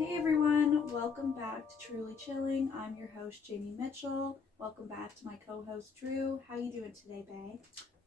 Hey everyone, welcome back to Truly Chilling. I'm your host Jamie Mitchell. Welcome back to my co-host Drew. How you doing today, babe?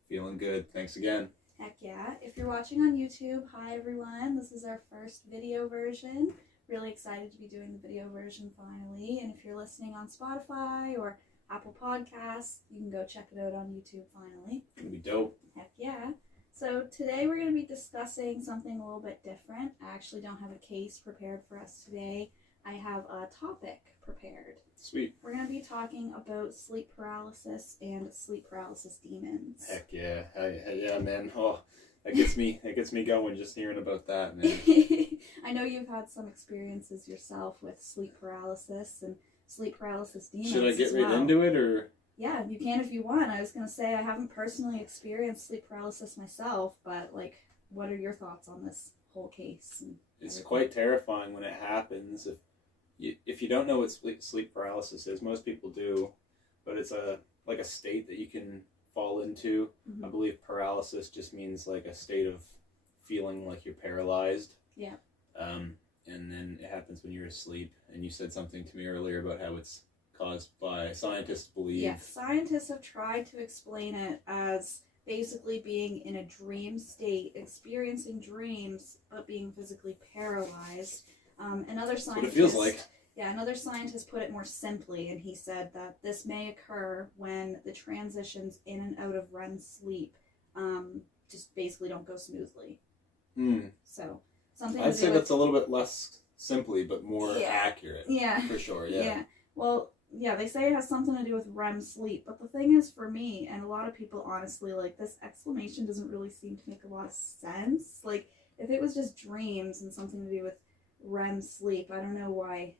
Feeling good. Thanks again. Heck yeah. If you're watching on YouTube, hi everyone. This is our first video version. Really excited to be doing the video version finally. And if you're listening on Spotify or Apple Podcasts, you can go check it out on YouTube finally. Gonna be dope. Heck yeah. So today we're going to be discussing something a little bit different. I actually don't have a case prepared for us today. I have a topic prepared. Sweet. We're going to be talking about sleep paralysis and sleep paralysis demons. Heck yeah. Hell yeah, man. Oh, that gets me going just hearing about that, man. I know you've had some experiences yourself with sleep paralysis and sleep paralysis demons. Should I get right into it, or? Yeah, you can if you want. I was going to say I haven't personally experienced sleep paralysis myself, but what are your thoughts on this whole case? It's quite terrifying when it happens. If you don't know what sleep paralysis is, most people do, but it's a state that you can fall into. Mm-hmm. I believe paralysis just means like a state of feeling like you're paralyzed. Yeah. And then it happens when you're asleep. And you said something to me earlier about how it's caused by, scientists believe. Yes, scientists have tried to explain it as basically being in a dream state, experiencing dreams, but being physically paralyzed. Another scientist, what it feels like. Yeah, another scientist put it more simply, and he said that this may occur when the transitions in and out of REM sleep just basically don't go smoothly. So something. I'd say that's a little bit less simply, but more accurate. Yeah, for sure. Yeah. Well, yeah, they say it has something to do with REM sleep, but the thing is, for me, and a lot of people, honestly, this explanation doesn't really seem to make a lot of sense. Like, if it was just dreams and something to do with REM sleep, I don't know why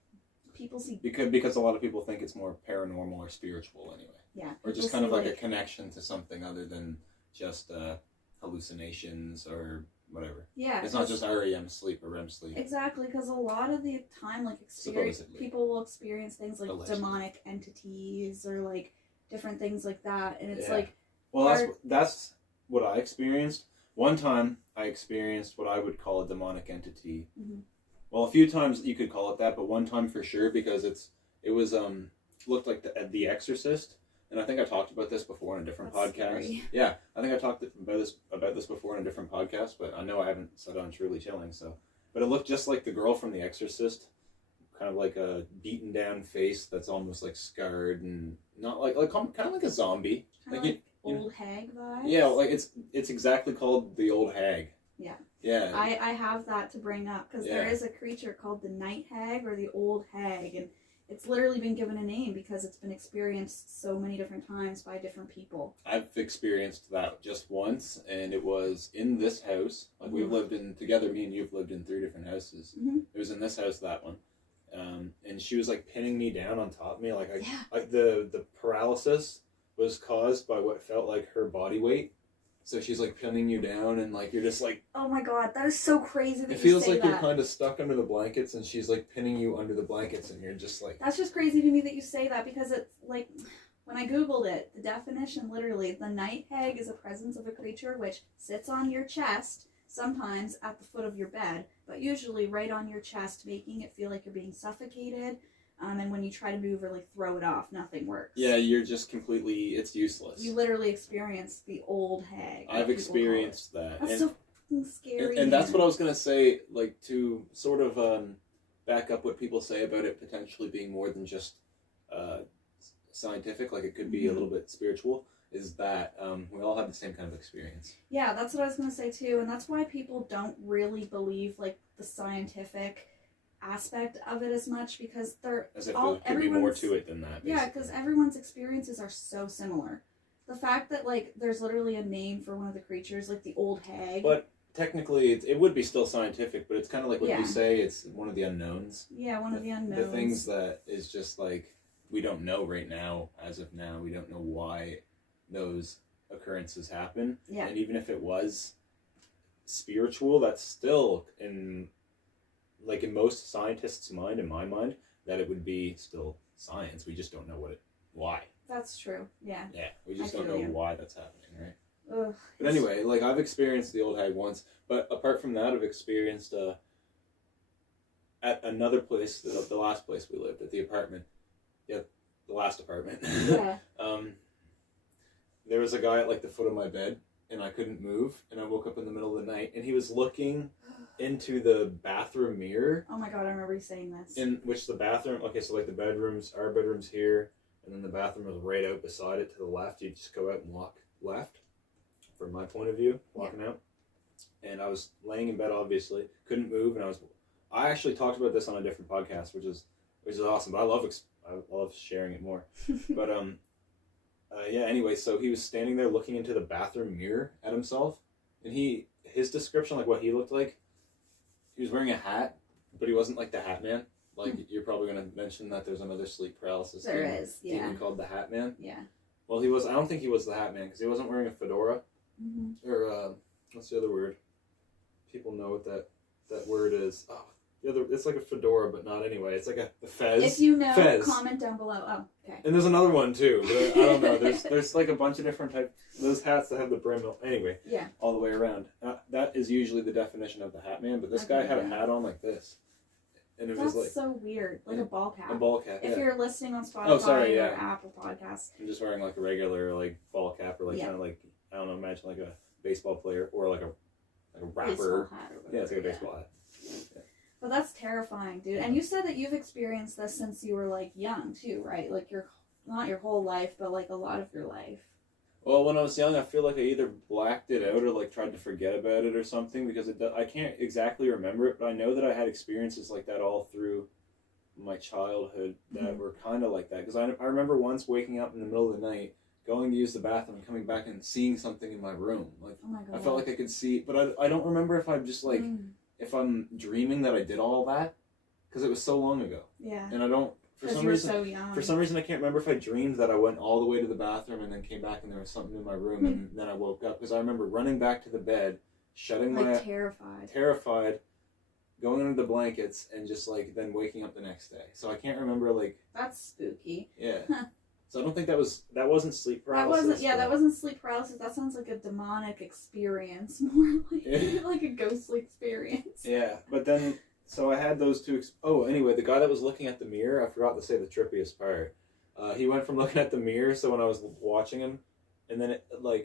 people see... Because a lot of people think it's more paranormal or spiritual anyway. Yeah. Or just kind of like a connection to something other than just hallucinations or whatever. Yeah. It's not just REM sleep or REM sleep. Exactly, because a lot of the time, people will experience things like demonic entities or different things like that, and it's Well, that's what I experienced. One time, I experienced what I would call a demonic entity. Mm-hmm. Well, a few times you could call it that, but one time for sure, because it looked like the Exorcist. And I think I talked about this before in a different podcast. Scary. Yeah, I think I talked about this before in a different podcast, but I know I haven't said it on Truly Chilling. So, but it looked just like the girl from The Exorcist, kind of like a beaten down face that's almost like scarred and not kind of like a zombie, old hag vibes. Yeah, it's exactly called the old hag. Yeah. Yeah. I have that to bring up because there is a creature called the night hag or the old hag, and it's literally been given a name because it's been experienced so many different times by different people. I've experienced that just once, and it was in this house. We've lived in together. Me and you've lived in 3 different houses. Mm-hmm. It was in this house, that one, and she was pinning me down on top of me. The paralysis was caused by what felt like her body weight. So she's pinning you down, and you're just oh my god, that is so crazy. It feels like you're kind of stuck under the blankets, and she's pinning you under the blankets, and you're just That's just crazy to me that you say that, because it's when I googled it, the definition literally, the night hag is a presence of a creature which sits on your chest, sometimes at the foot of your bed, but usually right on your chest, making it feel like you're being suffocated. And when you try to move or throw it off, nothing works. Yeah, you're just completely, it's useless. You literally experienced the old hag. I've experienced that. That's so scary. And that's what I was going to say, to sort of back up what people say about it potentially being more than just scientific, it could be a little bit spiritual, is that we all have the same kind of experience. Yeah, that's what I was going to say too, and that's why people don't really believe the scientific aspect of it as much, because there could be more to it than that. Basically. Yeah, because everyone's experiences are so similar. The fact that there's literally a name for one of the creatures, the old hag. But technically, it would be still scientific, but it's kind of like what you say. It's one of the unknowns. Yeah, one of the unknowns. The things that is just we don't know right now. As of now, we don't know why those occurrences happen. Yeah. And even if it was spiritual, that's still in most scientists' mind, in my mind, that it would be still science. We just don't know why. That's true. Yeah. Yeah, we just don't know why that's happening, right? Ugh. But anyway, I've experienced the old hag once, but apart from that, I've experienced at another place, the last place we lived, at the apartment. Yeah, the last apartment. Yeah. There was a guy at like the foot of my bed, and I couldn't move, and I woke up in the middle of the night, and he was looking into the bathroom mirror. Oh my god, I remember you saying this. In which the bathroom, okay, so like our bedroom's here, and then the bathroom was right out beside it to the left. You just go out and walk left, from my point of view, walking out. And I was laying in bed, obviously, couldn't move, and I actually talked about this on a different podcast, which is awesome, but I love sharing it more. But yeah, anyway, so he was standing there looking into the bathroom mirror at himself, and his description, like what he looked like, he was wearing a hat, but he wasn't like the Hat Man. Like, you're probably going to mention that there's another sleep paralysis demon called the Hat Man. Yeah. Well, I don't think he was the Hat Man, because he wasn't wearing a fedora, or, what's the other word? People know what that word is. Oh, it's like a fedora, but not anyway. It's like a fez. If you know, fez. Comment down below. Oh, okay. And there's another one too, but I don't know. There's like a bunch of different types. Those hats that have the brim. Anyway. Yeah. All the way around. That is usually the definition of the Hat Man, but this guy had a hat on like this, and it was like so weird, like a ball cap. A ball cap. If you're listening on Spotify or Apple Podcasts. I'm just wearing like a regular like ball cap, or like kind of like, I don't know, imagine like a baseball player or like a rapper. Baseball hat or whatever. Yeah, it's like a baseball hat. Yeah. But that's terrifying, dude. And you said that you've experienced this since you were like young too, right? Like not your whole life, but like a lot of your life. Well, when I was young, I feel like I either blacked it out or like tried to forget about it or something, because I can't exactly remember it, but I know that I had experiences like that all through my childhood that were kind of like that. Because I remember once waking up in the middle of the night, going to use the bathroom and coming back and seeing something in my room. Like, oh my God. I felt like I could see, but I don't remember if I'm just like, if I'm dreaming that I did all that, because it was so long ago. Yeah. And I don't, for some reason, so young. For some reason, I can't remember if I dreamed that I went all the way to the bathroom and then came back and there was something in my room, and then I woke up, because I remember running back to the bed, shutting my terrified, going under the blankets, and just like then waking up the next day. So I can't remember like. That's spooky. Yeah. So I don't think that wasn't sleep paralysis. That wasn't sleep paralysis. That sounds like a demonic experience, more like like a ghostly experience. Yeah, but then so I had those two. Anyway, the guy that was looking at the mirror, I forgot to say the trippiest part. He went from looking at the mirror, so when I was watching him, and then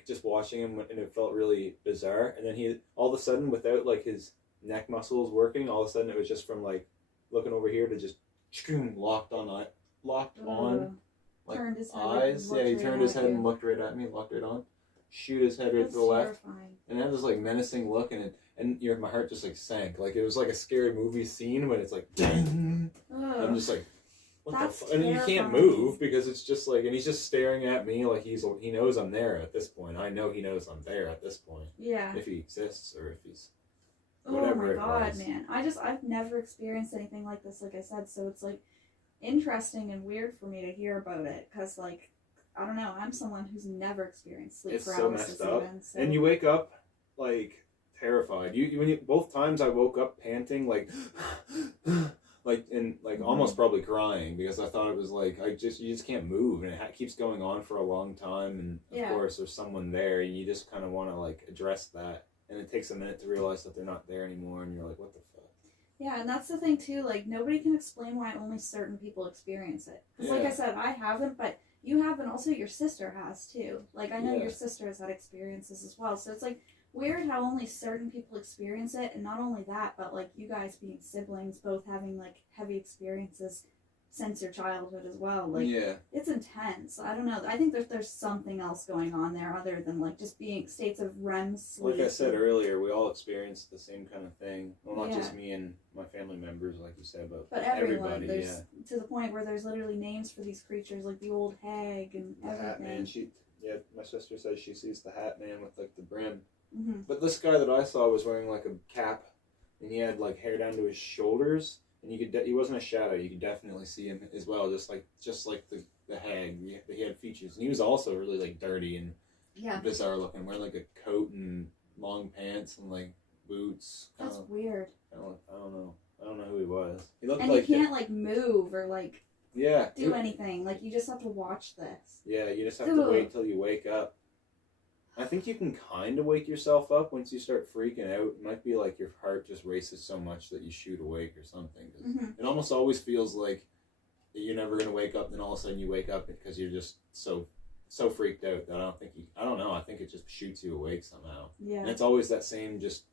just watching him, and it felt really bizarre. And then he all of a sudden, without like his neck muscles working, all of a sudden it was just from like looking over here to just locked on. Like turned his head eyes, he turned his head and looked right at me, locked right on. Shoot his head right to the left, and had this like menacing look, and my heart just like sank, like it was like a scary movie scene when it's like, I'm just like, what the fuck? And you can't move because it's just like, and he's just staring at me like he knows I'm there at this point. I know he knows I'm there at this point. Yeah. If he exists or if he's whatever. Oh my God, man! I've never experienced anything like this, like I said, so it's like interesting and weird for me to hear about it, because like I don't know, I'm someone who's never experienced sleep paralysis. It's so messed up. Even, so. And you wake up like terrified. Both times I woke up panting like almost probably crying, because I thought it was like you just can't move, and it keeps going on for a long time, and of course there's someone there, and you just kind of want to like address that, and it takes a minute to realize that they're not there anymore, and you're like, what the fuck. Yeah, and that's the thing too, like nobody can explain why only certain people experience it. Because like I said, I haven't, but you have, and also your sister has too. Like I know your sister has had experiences as well, so it's like weird how only certain people experience it, and not only that, but like you guys being siblings, both having like heavy experiences since your childhood as well. Like it's intense. I don't know. I think there's something else going on there other than like just being states of REM sleep. Like I said earlier, we all experienced the same kind of thing. Well, not just me and my family members, like you said, but everyone. Everybody. To the point where there's literally names for these creatures, like the old hag and the everything. Hat Man. My sister says she sees the Hat Man with like the brim. Mm-hmm. But this guy that I saw was wearing like a cap, and he had like hair down to his shoulders, and he wasn't a shadow. You could definitely see him as well, just like the hag. He had features, and he was also really like dirty and bizarre looking, wearing like a coat and long pants and like boots. That's weird. I don't know who he was. He looked and like you can't like move or like do anything. Like you just have to watch this. Yeah, you just have to wait till you wake up. I think you can kind of wake yourself up once you start freaking out. It might be like your heart just races so much that you shoot awake or something. It almost always feels like you're never going to wake up, and then all of a sudden you wake up because you're just so freaked out that I don't know, I think it just shoots you awake somehow. Yeah. And it's always that same, just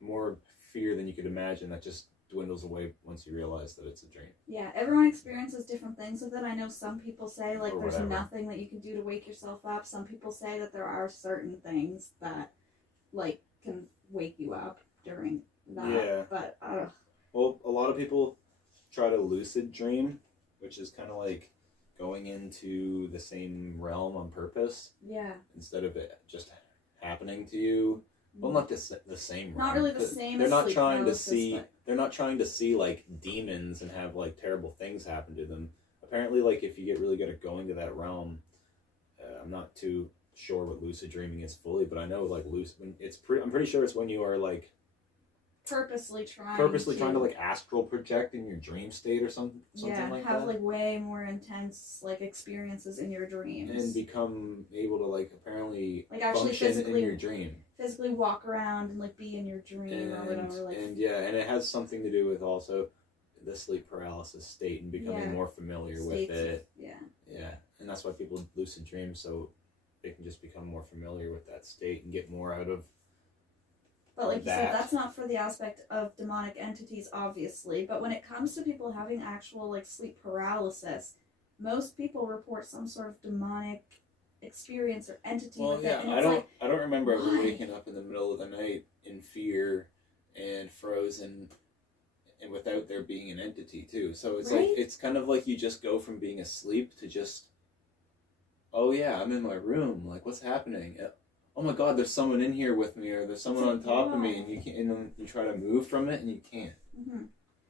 more fear than you could imagine that just dwindles away once you realize that it's a dream. Yeah, everyone experiences different things with it. I know some people say like Or there's whatever. nothing that you can do to wake yourself up. Some people say that there are certain things that like can wake you up during that. Yeah. But Well, a lot of people try to lucid dream, which is kind of like going into the same realm on purpose yeah. instead of it just happening to you. Well, not the same realm. Not really the same They're as not sleep trying to paralysis, see. but- They're not trying to see like demons and have like terrible things happen to them. Apparently, like if you get really good at going to that realm, I'm not too sure what lucid dreaming is fully, but I know like lucid. I'm pretty sure it's when you are like purposely trying to like astral project in your dream state or something like have that. like way more intense like experiences in your dreams And become able to like apparently like actually function in your dream. physically walk around and like be in your dream or whatever. Like And it has something to do with also the sleep paralysis state and becoming more familiar with it. Yeah, and that's why people lucid dream, so they can just become more familiar with that state and get more out of. But like you said, that's not for the aspect of demonic entities, obviously. But when it comes to people having actual like sleep paralysis, most people report some sort of demonic experience or entity with it. And I don't remember ever why? waking up in the middle of the night in fear and frozen and without there being an entity too. So it's like it's kind of like you just go from being asleep to just, oh yeah, I'm in my room. Like what's happening? Oh my God, there's someone in here with me, or there's someone on top of me, and you can't. And then you try to move from it, and you can't.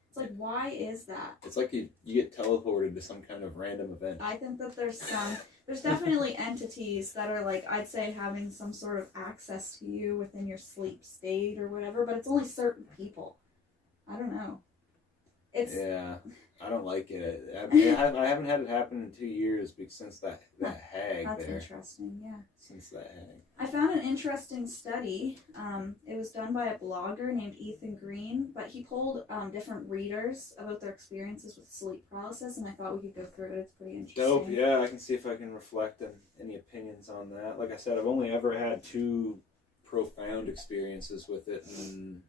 It's like, why is that? It's like you get teleported to some kind of random event. I think that there's definitely entities that are like, I'd say, having some sort of access to you within your sleep state or whatever, but it's only certain people. I don't know. Yeah, I don't like it. I haven't had it happen in 2 years since that hag. That's there. interesting, yeah. Since that hag. I found an interesting study. It was done by a blogger named Ethan Green, but he polled different readers about their experiences with sleep paralysis, and I thought we could go through it. It's pretty interesting. Dope, yeah. I can see if I can reflect on any opinions on that. Like I said, I've only ever had 2 profound experiences with it, and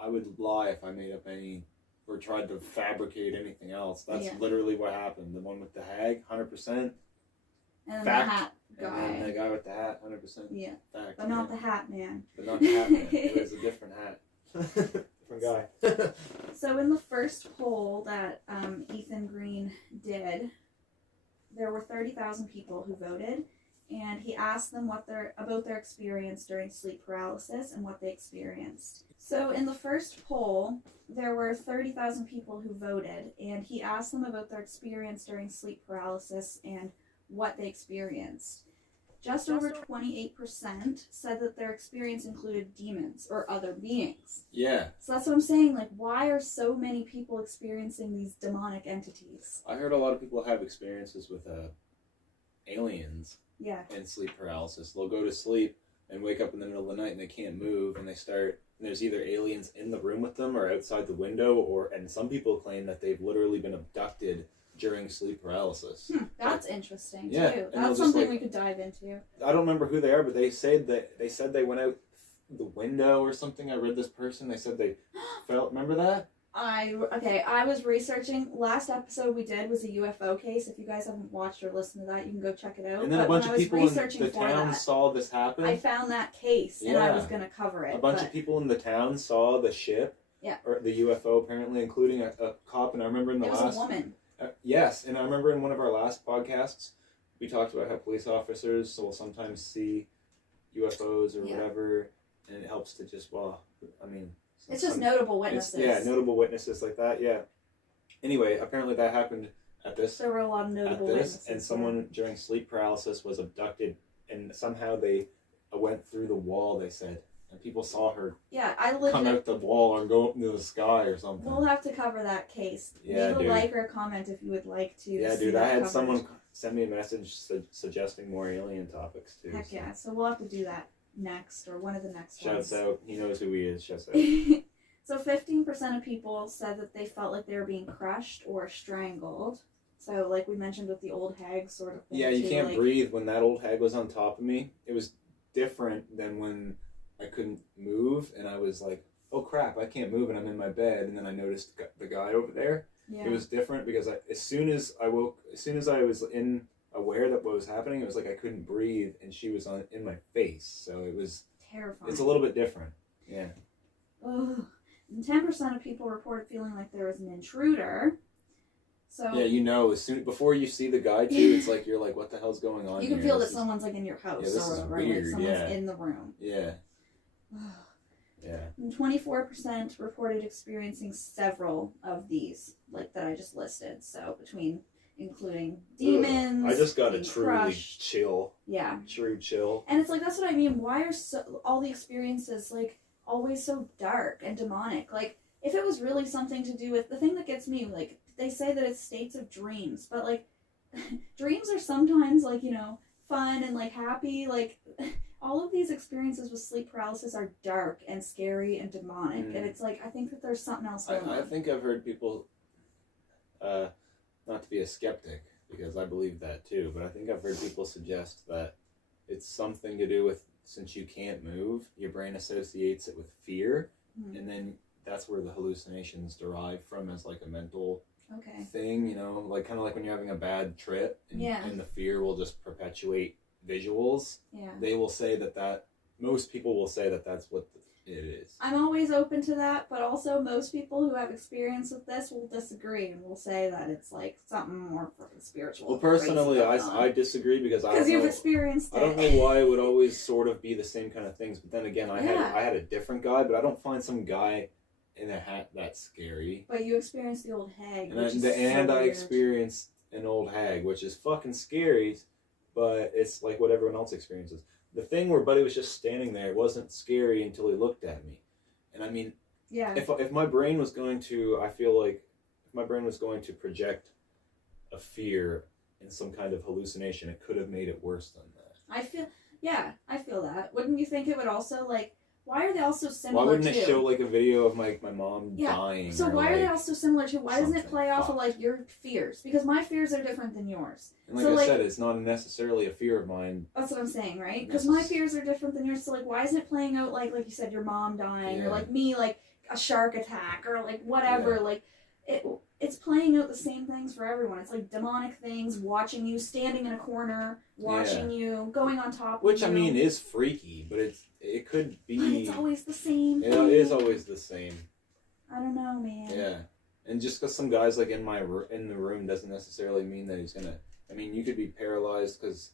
I would lie if I made up any or tried to fabricate anything else. That's literally what happened. The one with the hag, 100%. And then fact. the hat guy. And then the guy with the hat, 100%. Yeah. Fact. But not the hat man. But not the hat man. It was a different hat. Different guy. So in the first poll that Ethan Green did, there were 30,000 people who voted, and he asked them about their experience during sleep paralysis and what they experienced. So in the first poll, there were 30,000 people who voted, and he asked them about their experience during sleep paralysis and what they experienced. Just over 28% said that their experience included demons or other beings. Yeah. So that's what I'm saying, like, why are so many people experiencing these demonic entities? I heard a lot of people have experiences with aliens. Yeah. And sleep paralysis. They'll go to sleep and wake up in the middle of the night and they can't move, and there's either aliens in the room with them or outside the window, and some people claim that they've literally been abducted during sleep paralysis. That's interesting yeah, too. That's something we could dive into. I don't remember who they are, but they said they went out the window or something. I read this person. They said they felt. Remember that? I was researching. Last episode we did was a UFO case. If you guys haven't watched or listened to that, you can go check it out. And then a bunch of people in the town saw this happen. I found that case, and I was going to cover it. A bunch of people in the town saw the ship, or the UFO apparently, including a cop. And I remember in the last... It was a woman. Yes, and I remember in one of our last podcasts, we talked about how police officers will sometimes see UFOs or whatever, and it helps to just, it's just notable witnesses. Notable witnesses like that, yeah. Anyway, apparently that happened at this. There were a lot of notable witnesses. And someone during sleep paralysis was abducted, and somehow they went through the wall, they said. And people saw her come out the wall or go up into the sky or something. We'll have to cover that case. Leave a like or a comment if you would like to. Yeah, dude, I had someone send me a message suggesting more alien topics too. Heck yeah. So we'll have to do that next, or one of the next ones. Shouts out. He knows who he is. Shouts out. So 15% of people said that they felt like they were being crushed or strangled. So like we mentioned with the old hag sort of thing. Yeah, you too, can't like, breathe when that old hag was on top of me. It was different than when I couldn't move and I was like, oh crap, I can't move and I'm in my bed, and then I noticed the guy over there. Yeah. It was different because as soon as I was aware that what was happening, it was like I couldn't breathe and she was in my face. So it was terrifying. It's a little bit different. Yeah. Ugh. And 10% of people reported feeling like there was an intruder. So Yeah, before you see the guy too, it's like you're like, what the hell's going on? You can feel that someone's like in your house, yeah, this is or weird. like someone's in the room. Yeah. Yeah. And 24% reported experiencing several of these, like that I just listed. So including demons. I just got a being truly crushed. chill. Yeah. True chill. And it's like, that's what I mean. Why are all the experiences like always so dark and demonic? Like, if it was really something to do with the thing that gets me, like, they say that it's states of dreams, but like, dreams are sometimes like, fun and like happy. Like, all of these experiences with sleep paralysis are dark and scary and demonic, and it's like, I think that there's something else going on. I think I've heard people, not to be a skeptic, because I believe that too, but I think I've heard people suggest that it's something to do with, since you can't move, your brain associates it with fear, and then that's where the hallucinations derive from, as like a mental thing, like kind of like when you're having a bad trip, and the fear will just perpetuate visuals. Yeah. They will say that most people will say that that's what it is. I'm always open to that, but also most people who have experience with this will disagree and will say that it's like something more fucking spiritual. Well, personally, I disagree because you've experienced it. I don't know why it would always sort of be the same kind of things, but then again, I had a different guy, but I don't find some guy in a hat that scary. But you experienced the old hag, and I experienced an old hag, which is fucking scary, but it's like what everyone else experiences. The thing where Buddy was just standing there, it wasn't scary until he looked at me. And I mean, if my brain was going to, I feel like, if my brain was going to project a fear in some kind of hallucination, it could have made it worse than that. I feel that. Wouldn't you think it would also, like, why are they all so similar? Why wouldn't it show like a video of my mom dying? So why are they all so similar to? Why doesn't it play off of like your fears? Because my fears are different than yours. And like I said, it's not necessarily a fear of mine. That's what I'm saying, right? Because my fears are different than yours. So like, why isn't it playing out like you said, your mom dying, or like me, like a shark attack, or like whatever? Yeah. Like it's playing out the same things for everyone. It's like demonic things, watching you, standing in a corner, watching you, going on top of you. Which, I mean, is freaky, but it could be... But it's always the same thing. It is always the same. I don't know, man. Yeah. And just because some guy's, like, in the room doesn't necessarily mean that he's gonna... I mean, you could be paralyzed because...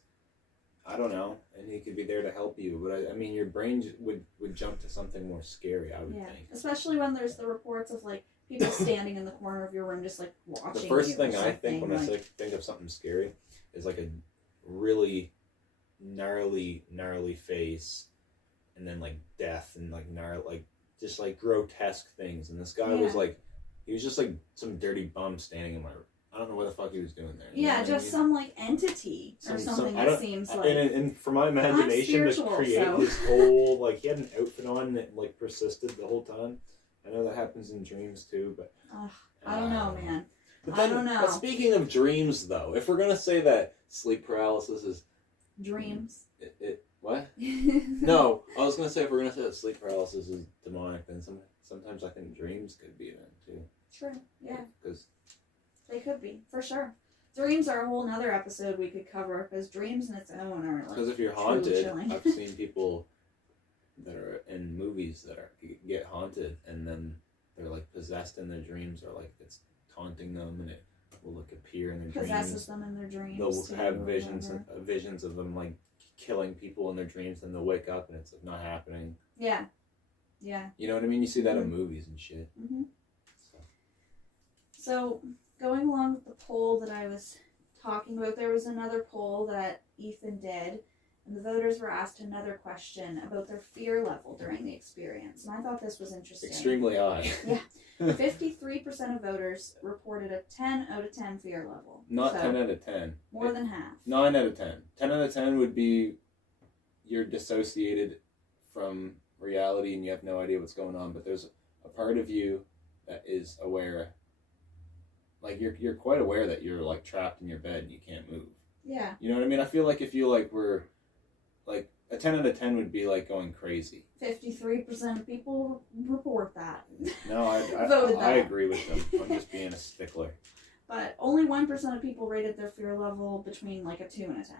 I don't know, and he could be there to help you, but I mean, your brain would jump to something more scary, I would think. Especially when there's the reports of, like, people standing in the corner of your room just, like, watching you. The first thing I think when I think of something scary is, like, a really gnarly face, and then, like, death, and, like, just, like, grotesque things. And this guy was, like, he was just, like, some dirty bum standing in my room. I don't know what the fuck he was doing there. You know just some, like, entity or something that seems like... And for my imagination to create this whole... Like, he had an outfit on that, like, persisted the whole time. I know that happens in dreams, too, but... I don't know, man. But then, I don't know. But speaking of dreams, though, if we're going to say that sleep paralysis is... Dreams? What? No, I was going to say if we're going to say that sleep paralysis is demonic, then sometimes I think dreams could be then, too. True, yeah. Because... They could be, for sure. Dreams are a whole nother episode we could cover, because dreams in its own are, like, because if you're haunted, I've seen people that are in movies that get haunted, and then they're, like, possessed in their dreams, or, like, it's taunting them, and it will, like, appear in their dreams. Possesses them in their dreams. They'll have visions of them, like, killing people in their dreams, and they'll wake up, and it's, like, not happening. Yeah. Yeah. You know what I mean? You see that in movies and shit. Mm-hmm. So going along with the poll that I was talking about, there was another poll that Ethan did, And the voters were asked another question about their fear level during the experience. And I thought this was interesting. Extremely high. Yeah. 53% of voters reported a 10 out of 10 fear level. Not so 10 out of 10. More than half. 9 out of 10. 10 out of 10 would be you're dissociated from reality and you have no idea what's going on, but there's a part of you that is aware. Like, you're quite aware that you're, like, trapped in your bed and you can't move. Yeah. You know what I mean? I feel like if you, like, were, like, a 10 out of 10 would be, like, going crazy. 53% of people report that. No, I agree with them. I'm just being a stickler. But only 1% of people rated their fear level between, like, a 2 and a 10.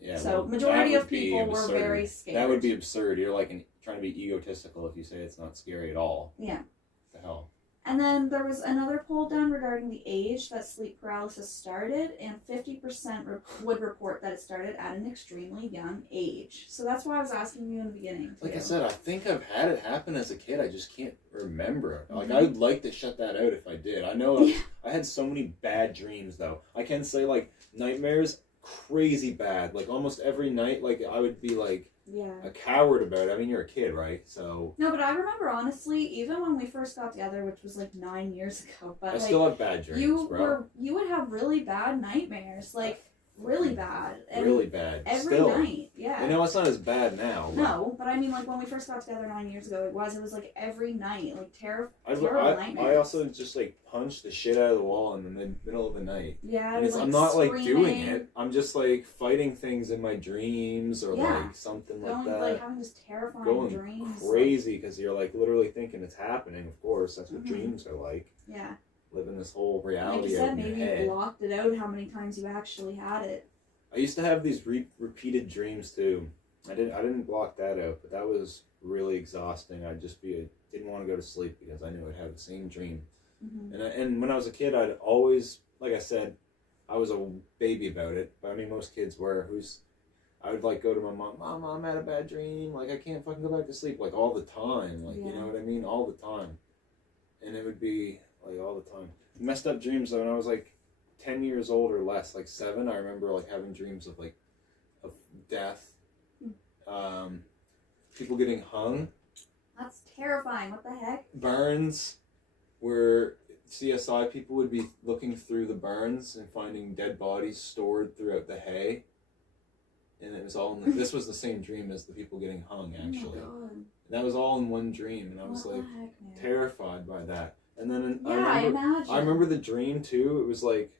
Yeah. So, well, majority of people were very scared. That would be absurd. You're, like, trying to be egotistical if you say it's not scary at all. Yeah. What the hell? And then there was another poll done regarding the age that sleep paralysis started, and 50% would report that it started at an extremely young age. So that's why I was asking you in the beginning, too. Like I said, I think I've had it happen as a kid. I just can't remember. Like, I would like to shut that out if I did. I know I had so many bad dreams, though. I can say, like, nightmares, crazy bad. Like, almost every night, like, I would be, like, a coward about it. I mean, you're a kid, right? So no, but I remember, honestly, even when we first got together, which was like 9 years ago, but I still have bad dreams, you would have really bad nightmares, like really bad. And really bad. Every still. Night, yeah. I know it's not as bad now. No, but I mean, like, when we first got together 9 years ago, it was like every night, like terrible nightmares. I also just, like, punch the shit out of the wall in the middle of the night. Yeah, and like, I'm not, screaming. like, doing it. I'm just, like, fighting things in my dreams or, like, something like that. Like, having this terrifying going dreams. crazy because you're, like, literally thinking it's happening, of course. That's what dreams are like. Yeah. Living this whole reality like you out said, in your maybe head. you blocked it out how many times you actually had it. I used to have these repeated dreams too. I didn't block that out, but that was really exhausting. I'd just didn't want to go to sleep because I knew I'd have the same dream. Mm-hmm. And when I was a kid, I'd always, like I said, I was a baby about it. But I mean, most kids were. I would, like, go to my mom. Mom, I had a bad dream. Like, I can't fucking go back to sleep. Like, all the time. Like, you know what I mean? All the time. And it would be, like, all the time. Messed up dreams, though, when I was, like, 10 years old or less, like 7, I remember, like, having dreams of, like, of death, people getting hung. That's terrifying. What the heck? Burns, where CSI people would be looking through the burns and finding dead bodies stored throughout the hay. And it was all this was the same dream as the people getting hung, actually. Oh my God. And that was all in one dream, and I was, like, terrified by that. And then I remember the dream, too. It was, like,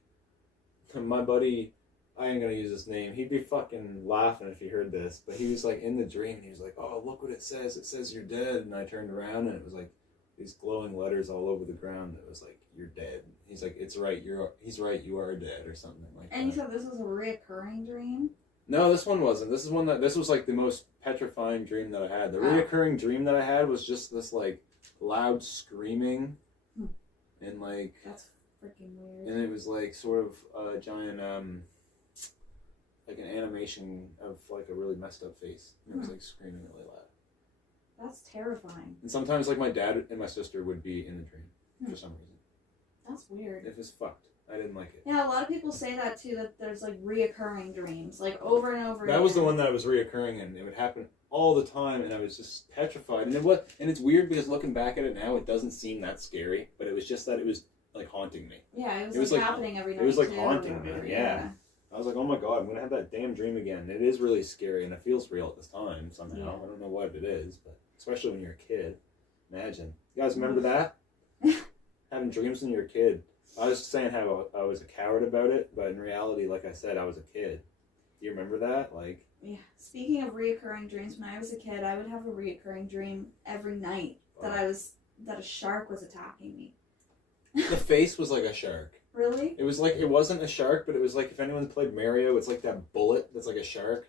my buddy, I ain't gonna use his name. He'd be fucking laughing if he heard this. But he was, like, in the dream, and he was like, "Oh, look what it says. It says you're dead." And I turned around, and it was, like, these glowing letters all over the ground. It was, like, "You're dead." He's like, "It's right. He's right. You are dead," or something like that. And you said this was a reoccurring dream? No, this one wasn't. This was, like, the most petrifying dream that I had. The reoccurring dream that I had was just this, like, loud screaming. And, like... That's freaking weird. And it was, like, sort of a giant, like, an animation of, like, a really messed up face. And it was, like, screaming really loud. That's terrifying. And sometimes, like, my dad and my sister would be in the dream for some reason. That's weird. It was fucked. I didn't like it. Yeah, a lot of people say that, too, that there's, like, reoccurring dreams, like, over and over again. That was the one that was reoccurring, and it would happen all the time, and I was just petrified. And it's weird because looking back at it now, it doesn't seem that scary, but it was just that it was, like, haunting me. Yeah, it was like happening every night. It was like haunting me, yeah. I was like, oh my God, I'm going to have that damn dream again. It is really scary, and it feels real at this time somehow. Yeah. I don't know what it is, but especially when you're a kid. Imagine. You guys remember that? Having dreams when you're a kid. I was saying how I was a coward about it, but in reality, like I said, I was a kid. Do you remember that? Like, yeah. Speaking of reoccurring dreams, when I was a kid, I would have a reoccurring dream every night that a shark was attacking me. The face was like a shark. Really? It was like, it wasn't a shark, but it was like, if anyone played Mario, it's like that bullet that's like a shark.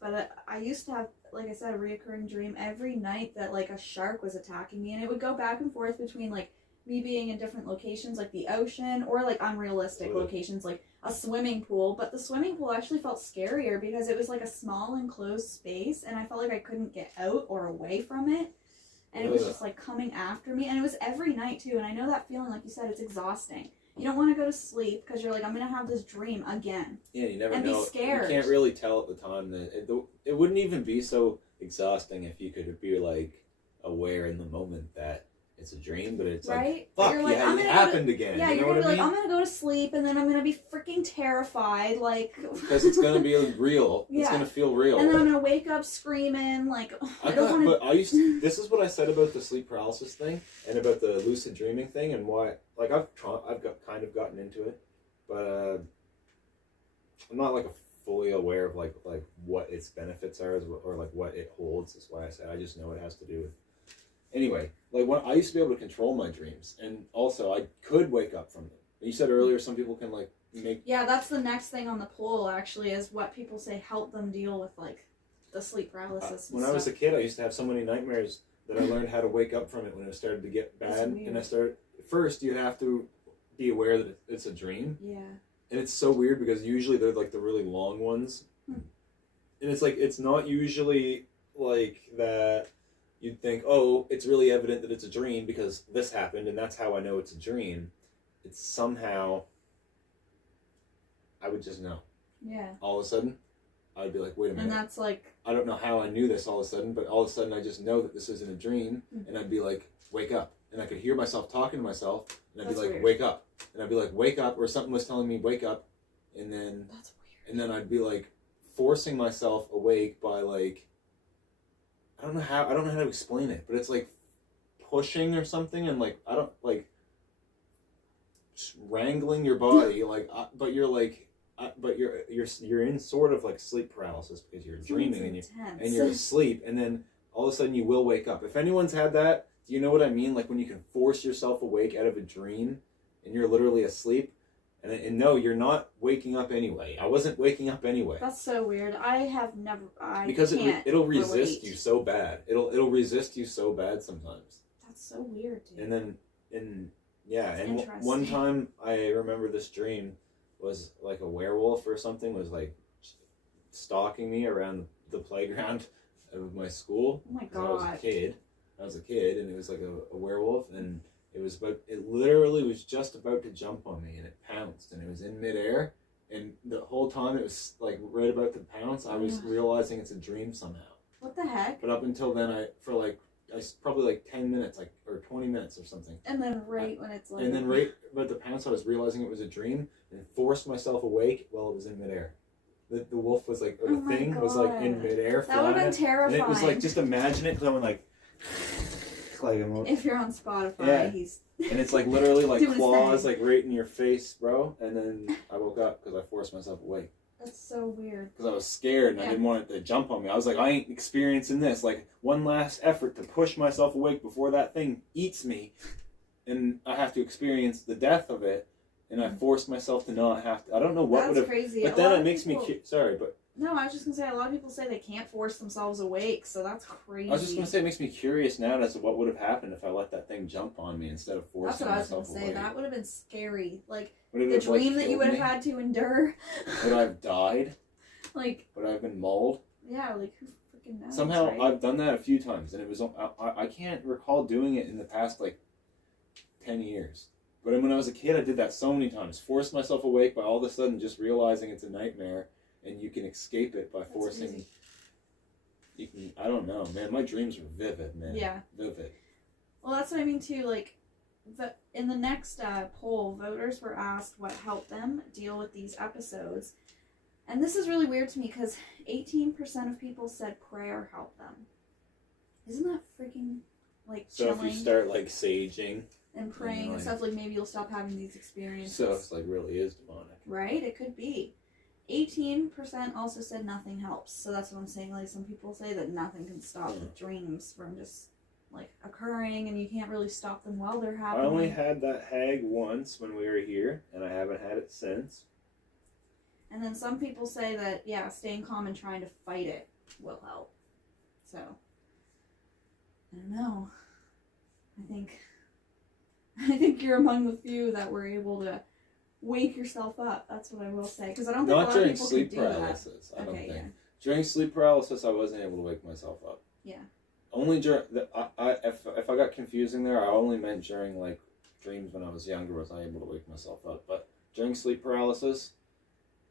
But I used to have, like I said, a reoccurring dream every night that, like, a shark was attacking me, and it would go back and forth between, like, me being in different locations, like the ocean, or, like, unrealistic locations, like a swimming pool. But the swimming pool actually felt scarier because it was, like, a small enclosed space, and I felt like I couldn't get out or away from it. And it was just, like, coming after me. And it was every night, too. And I know that feeling, like you said, it's exhausting. You don't want to go to sleep because you're like, I'm going to have this dream again. Yeah, you never know. And be scared. You can't really tell at the time. it wouldn't even be so exhausting if you could be like aware in the moment that it's a dream, but it's right? like, fuck, yeah, it happened again. Yeah, you know you're gonna what be I like, mean? I'm gonna go to sleep, and then I'm gonna be freaking terrified, like. Because it's gonna be real. It's Yeah. gonna feel real. And then I'm gonna wake up screaming, like, I don't want to. But I used to, this is what I said about the sleep paralysis thing and about the lucid dreaming thing, and why. Like I've kind of gotten into it, but I'm not like fully aware of like what its benefits are or like what it holds. That's why I said I just know it has to do with. Anyway, like when I used to be able to control my dreams, and also I could wake up from them. You said earlier some people can like make. Yeah, that's the next thing on the poll. Actually, is what people say help them deal with like the sleep paralysis. When I was a kid, I used to have so many nightmares that I learned how to wake up from it when it started to get bad. And I started first. You have to be aware that it's a dream. Yeah. And it's so weird because usually they're like the really long ones, and it's like it's not usually like that. You'd think, oh, it's really evident that it's a dream because this happened, and that's how I know it's a dream. It's somehow, I would just know. Yeah. All of a sudden, I'd be like, wait a minute. And that's like. I don't know how I knew this all of a sudden, but all of a sudden I just know that this isn't a dream, and I'd be like, wake up. And I could hear myself talking to myself, and I'd be like, weird. wake up. And I'd be like, wake up, or something was telling me, wake up. And then. That's weird. And then I'd be like, forcing myself awake by like. I don't know how to explain it, but it's like pushing or something, and like I don't like wrangling your body, like, but you're like, but you're in sort of like sleep paralysis because you're dreaming and you're asleep, and then all of a sudden you will wake up. If anyone's had that, do you know what I mean? Like when you can force yourself awake out of a dream, and you're literally asleep. And no, you're not waking up anyway. I wasn't waking up anyway. That's so weird. I have never. Because it'll resist relate. you so bad. It'll resist you so bad sometimes. That's so weird, dude. And then That's and one time I remember this dream was like a werewolf or something was like stalking me around the playground of my school. Oh my god! I was a kid, and it was like a werewolf, and. It literally was just about to jump on me, and it pounced, and it was in midair, and the whole time it was like right about to pounce, I was realizing it's a dream somehow. What the heck? But up until then, probably like 10 minutes, like, or 20 minutes or something. And then when it's like. And then right about the pounce, I was realizing it was a dream, and forced myself awake while it was in midair. The wolf was like, or the thing was like in midair. That would have been terrifying. And it was like, just imagine it going like. If you're on Spotify, yeah. he's and it's like literally like claws thing. like right in your face, bro. And then I woke up because I forced myself awake. That's so weird. Because I was scared and I didn't want it to jump on me. I was like, I ain't experiencing this. Like one last effort to push myself awake before that thing eats me, and I have to experience the death of it. And I forced myself to not have to. I don't know what would have. That's crazy. But then it makes me. Sorry, but. No, I was just going to say, a lot of people say they can't force themselves awake, so that's crazy. I was just going to say, it makes me curious now as to what would have happened if I let that thing jump on me instead of forcing myself away. That's what I was going to say. That would have been scary. Like, the dream that you would have had to endure. Would I have died? Like. Would I have been mauled? Yeah, like, who freaking knows? Somehow, right? I've done that a few times, and it was, I can't recall doing it in the past, like, 10 years. But when I was a kid, I did that so many times. Forced myself awake by all of a sudden just realizing it's a nightmare. And you can escape it by forcing. You can. I don't know, man. My dreams are vivid, man. Yeah. Vivid. Well, that's what I mean too. Like, in the next poll, voters were asked what helped them deal with these episodes, and this is really weird to me because 18% of people said prayer helped them. Isn't that freaking like so chilling? If you start like saging and praying and stuff, like maybe you'll stop having these experiences. So it's like really is demonic, right? It could be. 18% also said nothing helps. So that's what I'm saying. Like, some people say that nothing can stop the dreams from just, like, occurring, and you can't really stop them while they're happening. I only had that hag once when we were here, and I haven't had it since. And then some people say that, yeah, staying calm and trying to fight it will help. So, I don't know. I think you're among the few that were able to wake yourself up. That's what I will say, because I don't think a lot of people can do that. Not during sleep paralysis. I don't think. Yeah. During sleep paralysis, I wasn't able to wake myself up. Yeah. Only during if I got confusing there, I only meant during like dreams when I was younger was I able to wake myself up. But during sleep paralysis,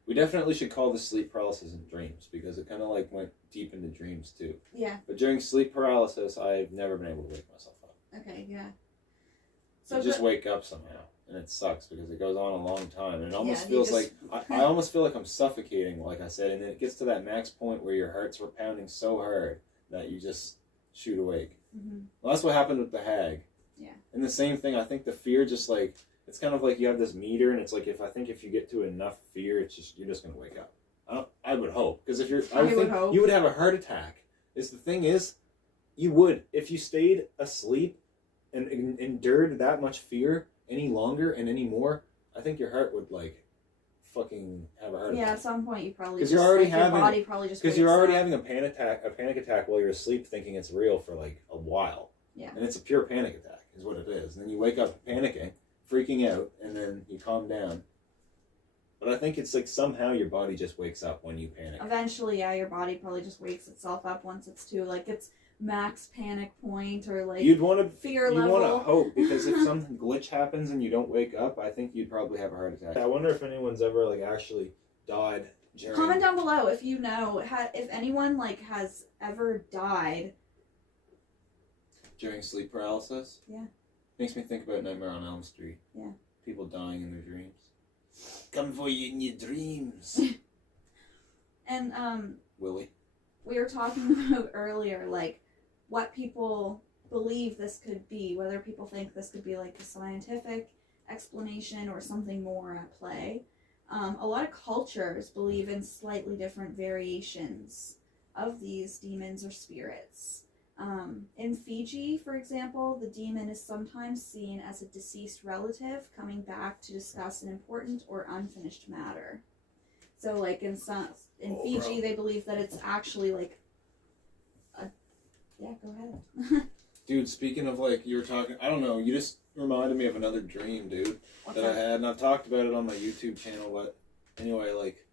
We definitely should call this sleep paralysis in dreams because it kind of like went deep into dreams too. Yeah. But during sleep paralysis, I've never been able to wake myself up. Okay, yeah. So you just wake up somehow, and it sucks because it goes on a long time, and it almost feels like I almost feel like I'm suffocating, like I said, and then it gets to that max point where your heart's pounding so hard that you just shoot awake. Mm-hmm. Well, that's what happened with the hag. Yeah. And the same thing, I think the fear just like, it's kind of like you have this meter, and it's like if you get to enough fear, you're just gonna wake up. I would hope, because if I would think you would have a heart attack. The thing is, you would if you stayed asleep and endured that much fear any longer and any more. I think your heart would like fucking have a heart attack. Yeah, at some point you probably because you're already having your body probably just because you're already having a panic attack while you're asleep, thinking it's real for like a while. Yeah. And it's a pure panic attack, is what it is. And then you wake up panicking, freaking out, and then you calm down. But I think it's like somehow your body just wakes up when you panic. Eventually, yeah, your body probably just wakes itself up once it's to like its max panic point or like fear level. You want to hope, because if some glitch happens and you don't wake up, I think you'd probably have a heart attack. I wonder if anyone's ever like actually died during... Comment down below if you know if anyone like has ever died during sleep paralysis. Yeah. Makes me think about Nightmare on Elm Street. Yeah. People dying in their dreams. Come for you in your dreams. And Willie. we were talking about earlier, like what people believe this could be, whether people think this could be like a scientific explanation or something more at play. A lot of cultures believe in slightly different variations of these demons or spirits. In Fiji, for example, the demon is sometimes seen as a deceased relative coming back to discuss an important or unfinished matter. So, like in Fiji, they believe that it's actually like yeah, go ahead. Dude, speaking of like, you were talking, I don't know, you just reminded me of another dream, dude, I had, and I've talked about it on my YouTube channel, but anyway, like,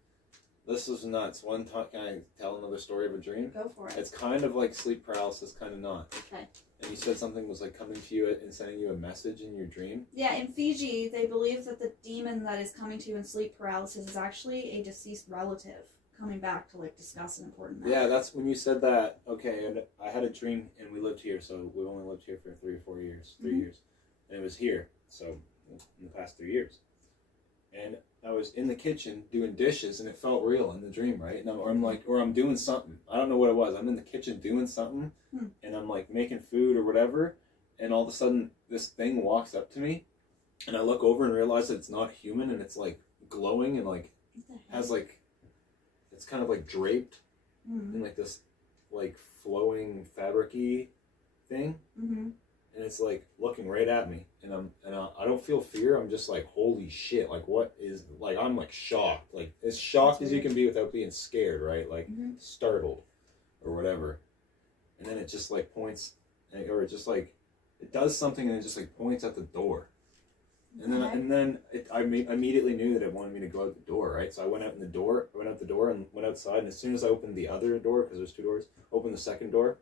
this was nuts. One time, can I tell another story of a dream? Go for it. It's kind of like sleep paralysis, kind of not. Okay. And you said something was like coming to you and sending you a message in your dream? Yeah, in Fiji, they believe that the demon that is coming to you in sleep paralysis is actually a deceased relative coming back to like discuss an important matter. Yeah, that's when you said that. Okay, and I had a dream, and we lived here, so we only lived here for 3 or 4 years, 3 years, and it was here, so in the past 3 years, and I was in the kitchen doing dishes, and it felt real in the dream, right? And I'm doing something. I don't know what it was. I'm in the kitchen doing something, and I'm like making food or whatever, and all of a sudden this thing walks up to me, and I look over and realize that it's not human, and it's like glowing and like has like. It's kind of like draped in like this like flowing fabric-y thing, and it's like looking right at me, and I don't feel fear. I'm just like, holy shit! Like, what is like? I'm like shocked, like as shocked as you can be without being scared, right? Like startled or whatever. And then it just like points, or it just like it does something, and it just like points at the door. And then I immediately knew that it wanted me to go out the door, right? So I went out the door and went outside. And as soon as I opened the other door, because there's 2 doors, opened the second door,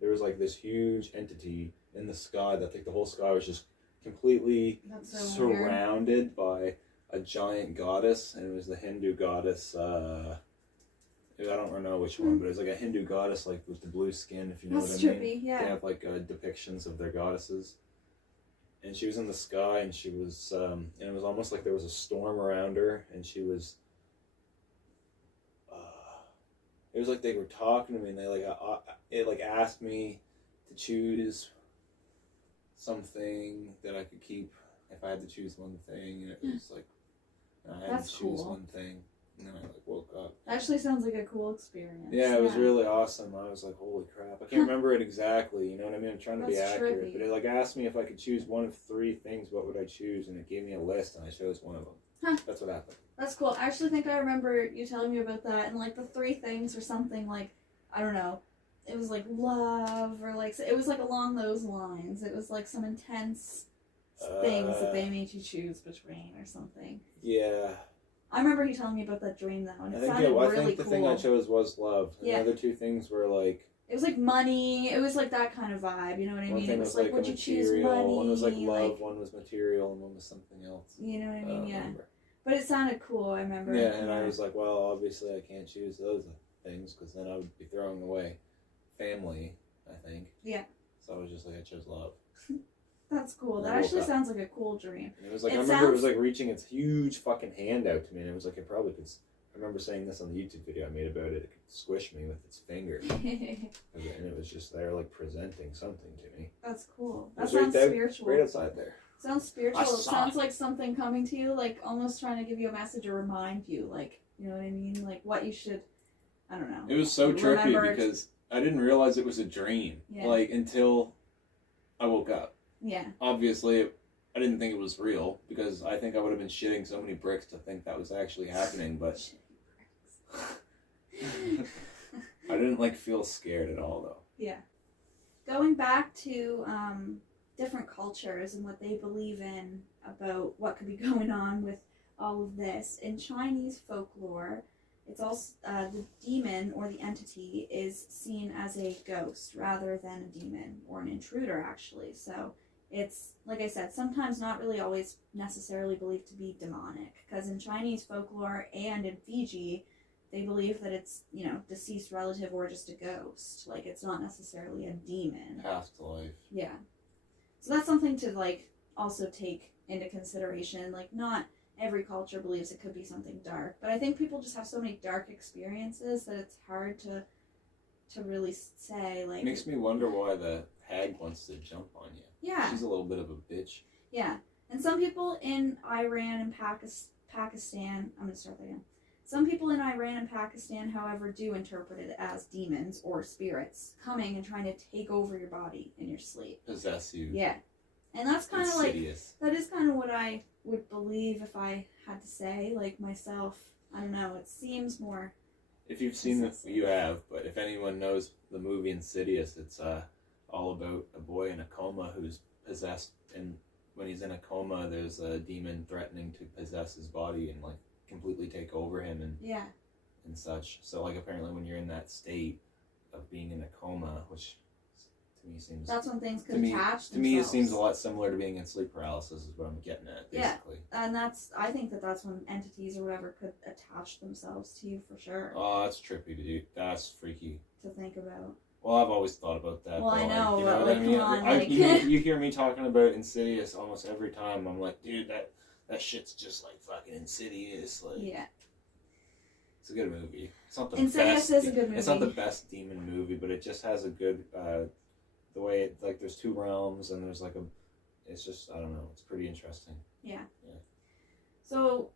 there was like this huge entity in the sky that like the whole sky was just completely surrounded by a giant goddess, and it was the Hindu goddess. I don't know which one, but it was like a Hindu goddess, like with the blue skin, if you know what I mean. Trippy, yeah. They have like depictions of their goddesses. And she was in the sky, and she was, and it was almost like there was a storm around her, and she was, it was like they were talking to me, and they like, it like asked me to choose something that I could keep if I had to choose one thing, and it was like, I had to choose one thing, and then I like woke up. Actually sounds like a cool experience. Yeah, it was really awesome. I was like, holy crap. I can't remember it exactly, you know what I mean? I'm trying to be accurate. Trippy. But it like asked me if I could choose one of 3 things, what would I choose? And it gave me a list, and I chose one of them. Huh. That's what happened. That's cool. I actually think I remember you telling me about that, and like the 3 things or something like, I don't know, it was like love, or like, it was like along those lines. It was like some intense things that they made you choose between or something. Yeah. I remember you telling me about that dream though, and I think the thing I chose was love. And the other 2 things were like... It was like money. It was like that kind of vibe, you know what I mean? It was like would you choose money? One was like love, like, one was material, and one was something else. You know what I mean? Yeah. But it sounded cool, I remember. Yeah, and I was like, well, obviously I can't choose those things because then I would be throwing away family, I think. Yeah. So I was just like, I chose love. That's cool. And That I woke actually up. sounds like a cool dream. And it was like, It I remember it was sounds- like reaching its huge fucking hand out to me, and it was like, it probably could. I remember saying this on the YouTube video I made about it. It could squish me with its finger, and it was just there, like presenting something to me. That's cool. It That was right sounds there, spiritual. right outside there. Sounds spiritual. I It saw sounds it. like something coming to you, like almost trying to give you a message or remind you, like, you know what I mean? Like what you should, I don't know. It was so trippy Remember- because I didn't realize it was a dream, Yeah. like until I woke up. Yeah. Obviously, I didn't think it was real because I think I would have been shitting so many bricks to think that was actually happening, but I didn't like feel scared at all though. Yeah. Going back to different cultures and what they believe in about what could be going on with all of this. In Chinese folklore, it's also the demon or the entity is seen as a ghost rather than a demon or an intruder, actually. So it's, like I said, sometimes not really always necessarily believed to be demonic, because in Chinese folklore and in Fiji, they believe that it's, you know, deceased relative or just a ghost. Like, it's not necessarily a demon. Past life. Yeah. So that's something to, like, also take into consideration. Like, not every culture believes it could be something dark, but I think people just have so many dark experiences that it's hard to really say, like... It makes me wonder why the hag wants to jump on you. Yeah. She's a little bit of a bitch. Yeah. And some people in Iran and Pakistan... I'm going to start that again. Some people in Iran and Pakistan, however, do interpret it as demons or spirits coming and trying to take over your body in your sleep. Possess you. Yeah. And that's kind of like... Insidious. That is kind of what I would believe if I had to say, like, myself. I don't know, it seems more... If you've seen it, you have, but if anyone knows the movie Insidious, it's all about a boy in a coma who's possessed, and when he's in a coma, there's a demon threatening to possess his body and, like, completely take over him and such. So, like, apparently when you're in that state of being in a coma, which to me seems... That's when things could to me, attach to me, it themselves. seems a lot similar to being in sleep paralysis is what I'm getting at, basically. Yeah, and I think that's when entities or whatever could attach themselves to you for sure. Oh, that's trippy, dude. That's freaky. To think about. Well, I've always thought about that. Well, but I know, you but, what like, I mean? come on, I- like- you hear me talking about Insidious almost every time. I'm like, dude, that shit's just like fucking Insidious. Like, Yeah. it's a good movie. It's not the Insidious best. is a good movie. It's not the best demon movie, but it just has a good. The way it, like, there's two realms and there's like a. It's just, I don't know. It's pretty interesting. Yeah. Yeah. So,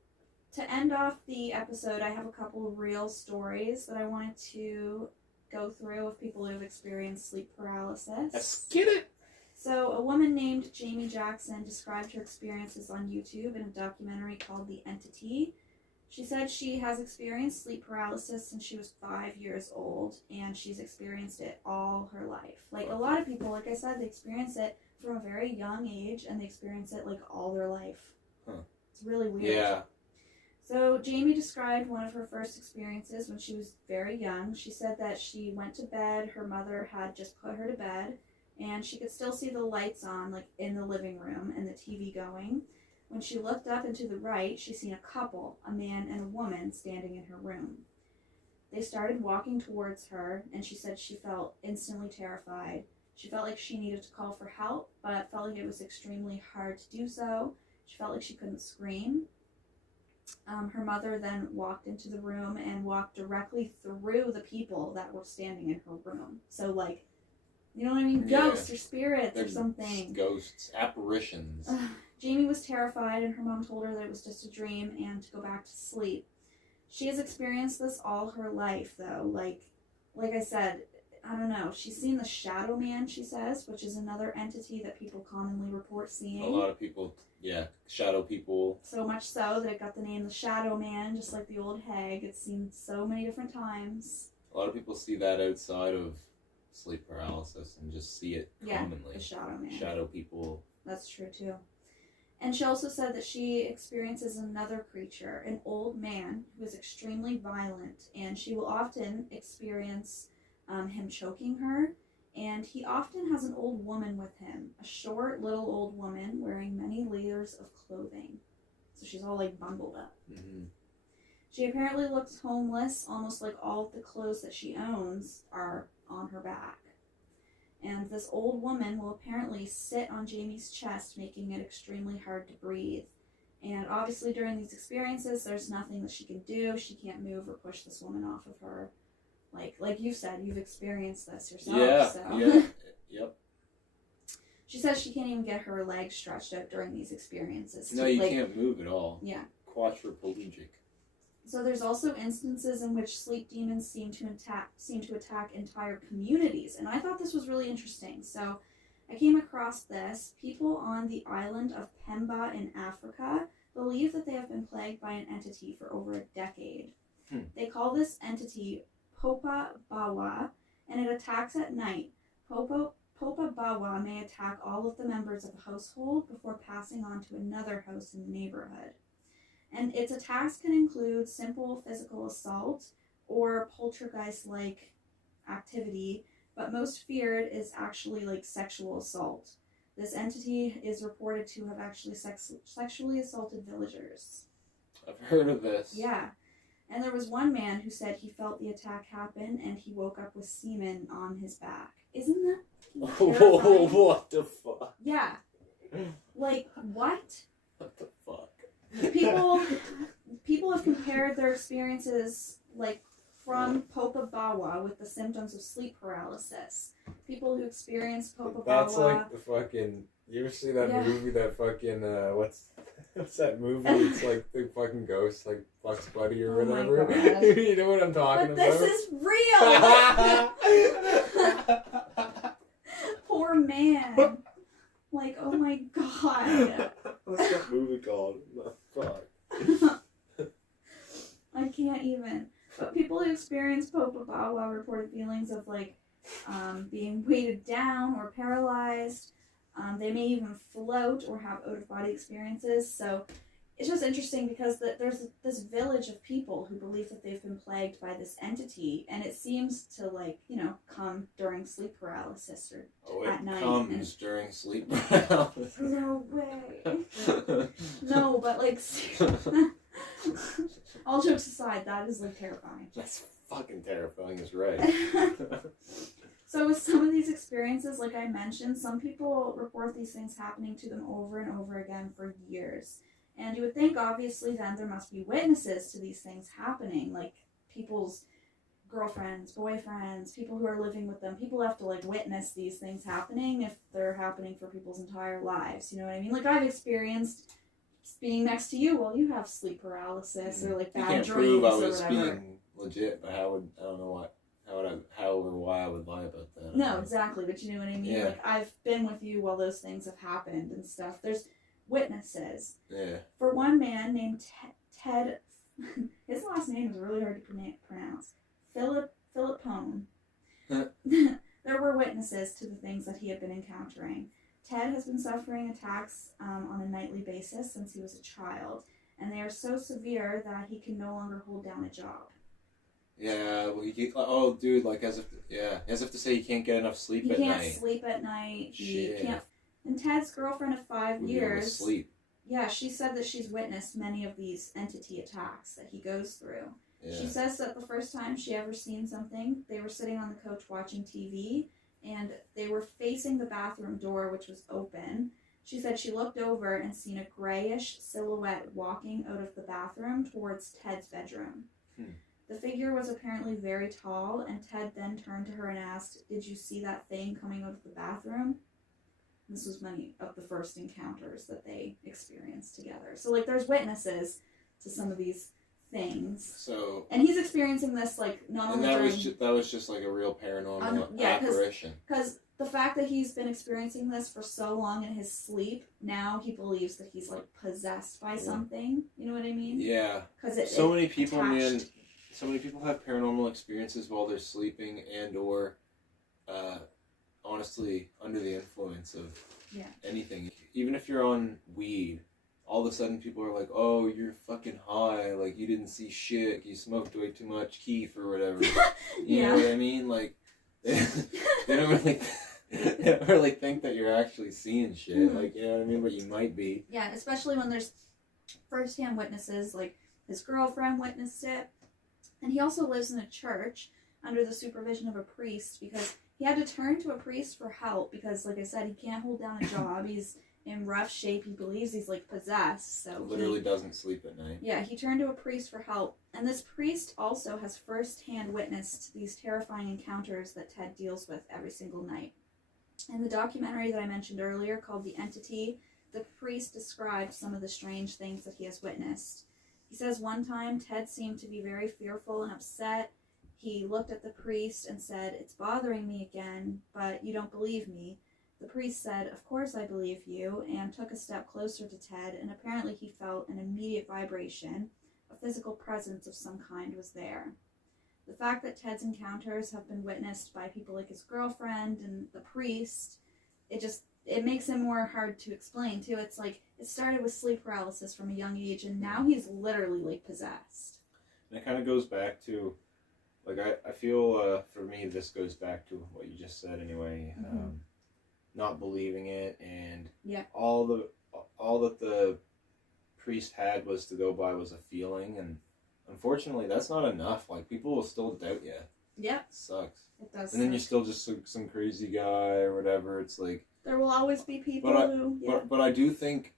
to end off the episode, I have a couple of real stories that I wanted to go through of people who have experienced sleep paralysis. Let's get it. So, a woman named Jamie Jackson described her experiences on YouTube in a documentary called The Entity. She said she has experienced sleep paralysis since she was 5 years old, and she's experienced it all her life. Like, a lot of people, like I said, they experience it from a very young age, and they experience it, like, all their life. Huh. It's really weird. Yeah. So Jamie described one of her first experiences when she was very young. She said that she went to bed, her mother had just put her to bed, and she could still see the lights on, like, in the living room and the TV going. When she looked up and to the right, she seen a couple, a man and a woman, standing in her room. They started walking towards her, and she said she felt instantly terrified. She felt like she needed to call for help, but felt like it was extremely hard to do so. She felt like she couldn't scream. Her mother then walked into the room and walked directly through the people that were standing in her room. So, like, you know what I mean? Yeah. Ghosts or spirits They're or something. Ghosts, apparitions. Jamie was terrified, and her mom told her that it was just a dream and to go back to sleep. She has experienced this all her life, though. Like I said, I don't know. She's seen the Shadow Man, she says, which is another entity that people commonly report seeing. A lot of people, yeah, shadow people. So much so that it got the name the Shadow Man, just like the old hag. It's seen so many different times. A lot of people see that outside of sleep paralysis and just see it Yeah, commonly. the Shadow Man. Shadow people. That's true, too. And she also said that she experiences another creature, an old man who is extremely violent, and she will often experience him choking her, and he often has an old woman with him, a short little old woman wearing many layers of clothing. So she's all like bundled up. Mm-hmm. She apparently looks homeless, almost like all of the clothes that she owns are on her back. And this old woman will apparently sit on Jamie's chest, making it extremely hard to breathe. And obviously during these experiences, there's nothing that she can do. She can't move or push this woman off of her. Like you said, you've experienced this yourself. Yeah, so. yeah, yep. She says she can't even get her legs stretched out during these experiences. No, you can't move at all. Yeah. Quadriplegic. So there's also instances in which sleep demons seem to attack entire communities, and I thought this was really interesting. So I came across this. People on the island of Pemba in Africa believe that they have been plagued by an entity for over a decade. They call this entity Popa Bawa, and it attacks at night. Popa Bawa may attack all of the members of a household before passing on to another house in the neighborhood. And its attacks can include simple physical assault or poltergeist-like activity, but most feared is actually like sexual assault. This entity is reported to have actually sexually assaulted villagers. I've heard of this. Yeah. And there was one man who said he felt the attack happen and he woke up with semen on his back. Isn't that terrifying? What the fuck? Yeah. Like, what? What the fuck? People have compared their experiences, like, from Popa Bawa with the symptoms of sleep paralysis. People who experience Popa Bawa... That's like the fucking... You ever see that movie, that fucking, what's that movie? It's like the fucking ghost, like Bugs Bunny or whatever. My God. You know what I'm talking But about? this is real! Poor man. Like, oh my God. What's that movie called? Fuck. I can't even. But people who experience Popa Bawa reported feelings of, like, being weighted down or paralyzed. They may even float or have out-of-body experiences. So it's just interesting because there's this village of people who believe that they've been plagued by this entity, and it seems to, like, you know, come during sleep paralysis or at night. Comes during sleep paralysis. No way. No, but, like, all jokes aside, that is, like, terrifying. That's fucking terrifying, is right. So with some of these experiences, like I mentioned, some people report these things happening to them over and over again for years. And you would think, obviously, then there must be witnesses to these things happening, like people's girlfriends, boyfriends, people who are living with them. People have to, like, witness these things happening if they're happening for people's entire lives. You know what I mean? Like, I've experienced being next to you while you have sleep paralysis or, like, bad dreams or whatever. You can't prove I was being legit, but I don't know what. How or why I would lie about that. No, exactly, but you know what I mean? Yeah. Like, I've been with you while those things have happened and stuff. There's witnesses. Yeah. For one man named Ted, his last name is really hard to pronounce, Philippone. There were witnesses to the things that he had been encountering. Ted has been suffering attacks on a nightly basis since he was a child, and they are so severe that he can no longer hold down a job. Yeah, well, dude, like, as if to say he can't get enough sleep at night. He can't sleep at night. Shit. He can't. And Ted's girlfriend of 5 Wouldn't be able to years. sleep. Yeah, she said that she's witnessed many of these entity attacks that he goes through. Yeah. She says that the first time she ever seen something, they were sitting on the couch watching TV, and they were facing the bathroom door, which was open. She said she looked over and seen a grayish silhouette walking out of the bathroom towards Ted's bedroom. The figure was apparently very tall, and Ted then turned to her and asked, "Did you see that thing coming out of the bathroom?" This was many of the first encounters that they experienced together. So, like, there's witnesses to some of these things. So. And he's experiencing this, like, not only during... that was just like a real paranormal yeah, apparition. Because the fact that he's been experiencing this for so long in his sleep, now he believes that he's, like, possessed by something. You know what I mean? Yeah. Because so many people, attached. man. So many people have paranormal experiences while they're sleeping and or, honestly, under the influence of anything. Even if you're on weed, all of a sudden people are like, "Oh, you're fucking high. Like, you didn't see shit. You smoked way too much keef or whatever." You know what I mean? Like, they don't really think that you're actually seeing shit. Like, you know what I mean? But you might be. Yeah, especially when there's first-hand witnesses, like his girlfriend witnessed it. And he also lives in a church under the supervision of a priest because he had to turn to a priest for help because, like I said, he can't hold down a job. He's in rough shape. He believes he's, like, possessed. So literally doesn't sleep at night. Yeah, he turned to a priest for help. And this priest also has first-hand witnessed these terrifying encounters that Ted deals with every single night. In the documentary that I mentioned earlier called The Entity, the priest described some of the strange things that he has witnessed. He says one time Ted seemed to be very fearful and upset. He looked at the priest and said, "It's bothering me again, but you don't believe me." The priest said, "Of course I believe you," and took a step closer to Ted, and apparently he felt an immediate vibration. A physical presence of some kind was there. The fact that Ted's encounters have been witnessed by people like his girlfriend and the priest, it makes it more hard to explain, too. It's like, it started with sleep paralysis from a young age, and now he's literally, like, possessed. And it kind of goes back to, like, I feel, for me, this goes back to what you just said anyway. Mm-hmm. Not believing it, and yeah. all that the priest had was to go by was a feeling, and unfortunately, that's not enough. Like, people will still doubt you. Yeah. It sucks. It does. And then you're still just some crazy guy or whatever. It's like... There will always be people who... Yeah. But I do think,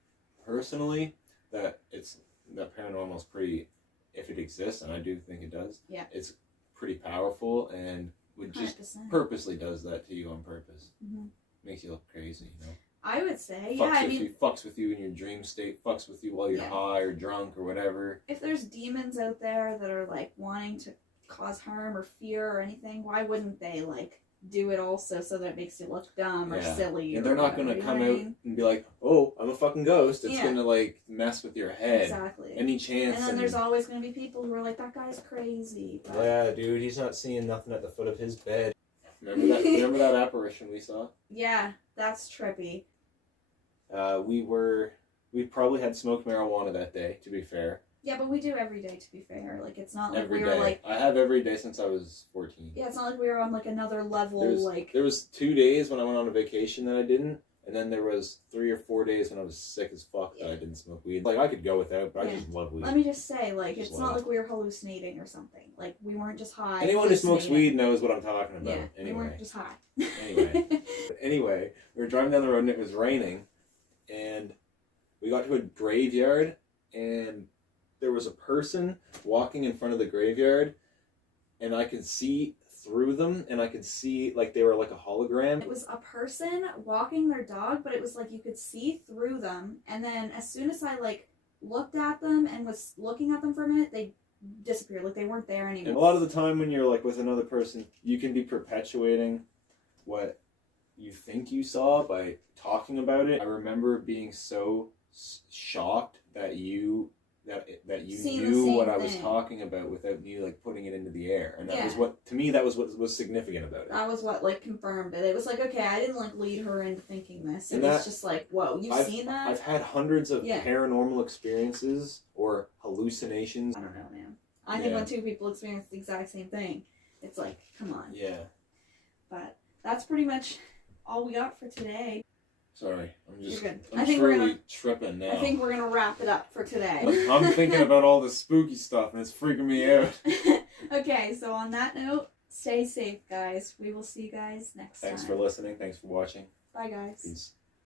personally, that paranormal is pretty... If it exists, and I do think it does, yeah, it's pretty powerful and would just 100%. Purposely does that to you on purpose. Mm-hmm. Makes you look crazy, you know? I would say, Fucks with you in your dream state, fucks with you while you're high or drunk or whatever. If there's demons out there that are, like, wanting to cause harm or fear or anything, why wouldn't they, like, do it also so that it makes you look dumb or silly? And they're not going to come out and be like, "Oh, I'm a fucking ghost." It's going to, like, mess with your head. Exactly. Any chance. And then there's always going to be people who are like, "That guy's crazy." But... Yeah, dude, he's not seeing nothing at the foot of his bed. Remember that apparition we saw? Yeah, that's trippy. We probably had smoked marijuana that day, to be fair. Yeah, but we do every day, to be fair. Like, it's not like every we were day. like... I have every day since I was 14. Yeah, it's not like we were on, like, another level, There was 2 days when I went on a vacation that I didn't, and then there was 3 or 4 days when I was sick as fuck that I didn't smoke weed. Like, I could go without, but I just love weed. Let me just say, like, it's not like we were hallucinating or something. Like, we weren't just high. Anyone who smokes weed knows what I'm talking about. Yeah, anyway. we weren't just high. Anyway, we were driving down the road and it was raining, and we got to a graveyard, and there was a person walking in front of the graveyard, and I could see through them, and I could see, like, they were like a hologram. It was a person walking their dog, but it was like you could see through them, and then as soon as I, like, looked at them and was looking at them for a minute, they disappeared. Like, they weren't there anymore. And a lot of the time when you're, like, with another person, you can be perpetuating what you think you saw by talking about it. I remember being so shocked that you knew what I was talking about without me, like, putting it into the air. And that was what, to me, that was what was significant about it. That was what, like, confirmed it. It was like, okay, I didn't, like, lead her into thinking this. It was just like, whoa, you've seen that? I've had hundreds of paranormal experiences or hallucinations. I don't know, man. I think when two people experience the exact same thing, it's like, come on. Yeah. But that's pretty much all we got for today. Sorry, I'm good. tripping now. I think we're gonna wrap it up for today. I'm thinking about all the spooky stuff and it's freaking me out. Okay, so on that note, stay safe, guys. We will see you guys next time. Thanks for listening. Thanks for watching. Bye, guys. Peace.